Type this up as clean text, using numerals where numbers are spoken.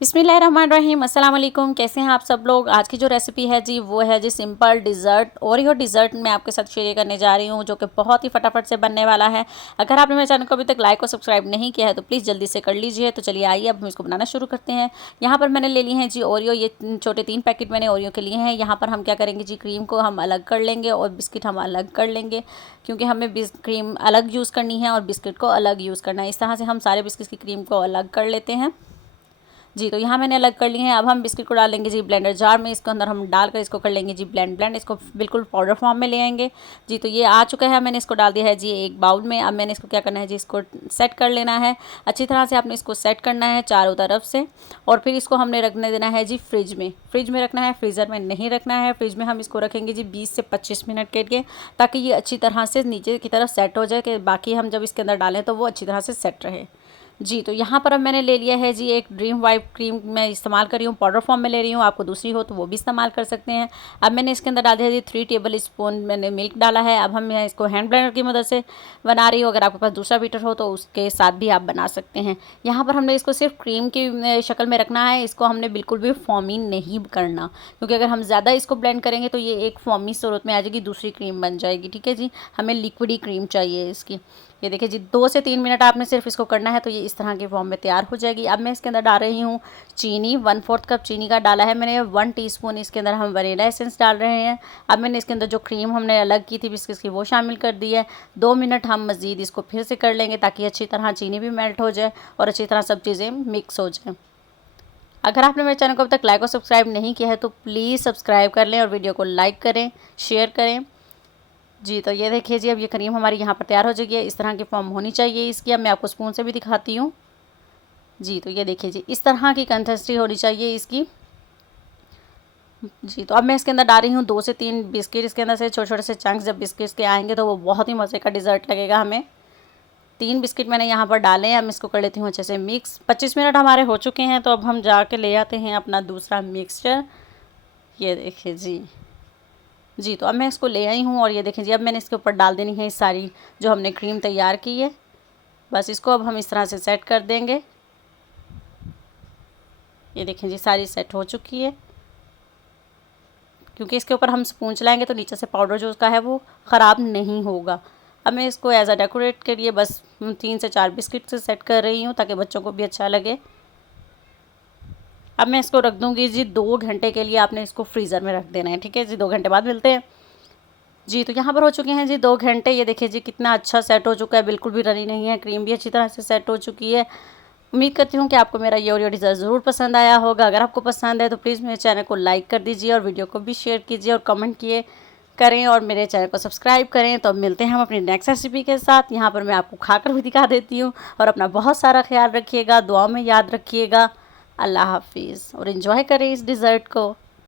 बिस्मिल्लाहिर्रहमानिर्रहीम, अस्सलाम वालेकुम। कैसे हैं आप सब लोग। आज की जो रेसिपी है जी वो है जी सिंपल डिज़र्ट ओरियो डिज़र्ट मैं आपके साथ शेयर करने जा रही हूँ, जो कि बहुत ही फटाफट से बनने वाला है। अगर आपने मेरे चैनल को अभी तक लाइक और सब्सक्राइब नहीं किया है तो प्लीज़ जल्दी से कर लीजिए। तो चलिए आइए अब हम इसको बनाना शुरू करते हैं। यहाँ पर मैंने ले लिए हैं जी ओरियो, ये छोटे 3 पैकेट मैंने ओरियो के लिए हैं। यहाँ पर हम क्या करेंगे जी, क्रीम को हम अलग कर लेंगे और बिस्किट हम अलग कर लेंगे, क्योंकि हमें क्रीम अलग यूज़ करनी है और बिस्किट को अलग यूज़ करना है। इस तरह से हम सारे बिस्किट की क्रीम को अलग कर लेते हैं जी। तो यहाँ मैंने अलग कर लिए हैं। अब हम बिस्किट को डाल लेंगे जी ब्लेंडर जार में। इसके अंदर हम डालकर इसको कर लेंगे जी ब्लेंड इसको बिल्कुल पाउडर फॉर्म में ले आएंगे जी। तो ये आ चुका है, मैंने इसको डाल दिया है जी एक बाउल में। अब मैंने इसको क्या करना है जी, इसको सेट कर लेना है अच्छी तरह से। आपने इसको सेट करना है चारों तरफ से और फिर इसको हमने रखने देना है जी फ्रिज में रखना है, फ्रीज़र में नहीं रखना है। फ्रिज में हम इसको रखेंगे जी 20 से 25 मिनट के लिए, ताकि ये अच्छी तरह से नीचे की तरफ सेट हो जाए, कि बाकी हम जब इसके अंदर डालें तो वो अच्छी तरह से सेट रहे जी। तो यहाँ पर अब मैंने ले लिया है जी एक ड्रीम वाइप क्रीम, मैं इस्तेमाल कर रही हूँ, पाउडर फॉर्म में ले रही हूँ। आपको दूसरी हो तो वो भी इस्तेमाल कर सकते हैं। अब मैंने इसके अंदर डाल दिया जी 3 टेबल स्पून मैंने मिल्क डाला है। अब मैं इसको हैंड ब्लेंडर की मदद से बना रही हूँ। अगर आपके पास दूसरा बीटर हो तो उसके साथ भी आप बना सकते हैं। यहाँ पर हमने इसको सिर्फ क्रीम की शक्ल में रखना है, इसको हमने बिल्कुल भी फॉर्मी नहीं करना, क्योंकि अगर हम ज़्यादा इसको ब्लेंड करेंगे तो ये एक फॉर्मी सूरत में आ जाएगी, दूसरी क्रीम बन जाएगी। ठीक है जी, हमें लिक्विडी क्रीम चाहिए इसकी। ये देखिए जी 2 से 3 मिनट आपने सिर्फ इसको करना है तो ये इस तरह के फॉर्म में तैयार हो जाएगी। अब मैं इसके अंदर डाल रही हूँ चीनी, 1/4 कप चीनी का डाला है मैंने। 1 टीस्पून इसके अंदर हम वनीला एसेंस डाल रहे हैं। अब मैंने इसके अंदर जो क्रीम हमने अलग की थी बिस्किट्स की वो शामिल कर दी है। 2 मिनट हम मज़ीद इसको फिर से कर लेंगे, ताकि अच्छी तरह चीनी भी मेल्ट हो जाए और अच्छी तरह सब चीज़ें मिक्स हो जाएँ। अगर आपने मेरे चैनल को अब तक लाइक और सब्सक्राइब नहीं किया है तो प्लीज़ सब्सक्राइब कर लें और वीडियो को लाइक करें, शेयर करें जी। तो ये देखिए जी, अब ये क्रीम हमारी यहाँ पर तैयार हो जाएगी। इस तरह की फॉर्म होनी चाहिए इसकी। अब मैं आपको स्पून से भी दिखाती हूँ जी। तो ये देखिए जी, इस तरह की कंसिस्टेंसी होनी चाहिए इसकी जी। तो अब मैं इसके अंदर डाल रही हूँ 2 से 3 बिस्किट। इसके अंदर से छोटे छोटे से चंक्स जब बिस्किट्स के आएंगे तो वो बहुत ही मज़े का डिज़र्ट लगेगा हमें। 3 बिस्किट मैंने यहाँ पर डाले हैं। अब इसको कर लेती हूँ अच्छे से मिक्स। 25 मिनट हमारे हो चुके हैं, तो अब हम जाके ले आते हैं अपना दूसरा मिक्सचर। ये देखिए जी। तो अब मैं इसको ले आई हूँ और ये देखें जी, अब मैंने इसके ऊपर डाल देनी है इस सारी जो हमने क्रीम तैयार की है। बस इसको अब हम इस तरह से सेट कर देंगे। ये देखें जी, सारी सेट हो चुकी है। क्योंकि इसके ऊपर हम स्पून चलाएंगे तो नीचे से पाउडर जो उसका है वो ख़राब नहीं होगा। अब मैं इसको एज अ डेकोरेट के लिए बस 3 से 4 बिस्किट से सेट कर रही हूँ, ताकि बच्चों को भी अच्छा लगे। अब मैं इसको रख दूँगी जी 2 घंटे के लिए। आपने इसको फ्रीज़र में रख देना है। ठीक है जी, 2 घंटे बाद मिलते हैं जी। तो यहाँ पर हो चुके हैं जी 2 घंटे। ये देखिए जी कितना अच्छा सेट हो चुका है, बिल्कुल भी रनी नहीं है, क्रीम भी अच्छी तरह से सेट हो चुकी है। उम्मीद करती हूँ कि आपको मेरा ये ओरियो डिज़र्ट ज़रूर पसंद आया होगा। अगर आपको पसंद है तो प्लीज़ मेरे चैनल को लाइक कर दीजिए और वीडियो को भी शेयर कीजिए और कमेंट किए करें और मेरे चैनल को सब्सक्राइब करें। तो मिलते हैं हम अपनी नेक्स्ट रेसिपी के साथ। यहाँ पर मैं आपको खाकर भी दिखा देती हूँ। और अपना बहुत सारा ख्याल रखिएगा, दुआ में याद रखिएगा। अल्लाह हाफिज़ और इन्जॉय करें इस डिज़र्ट को।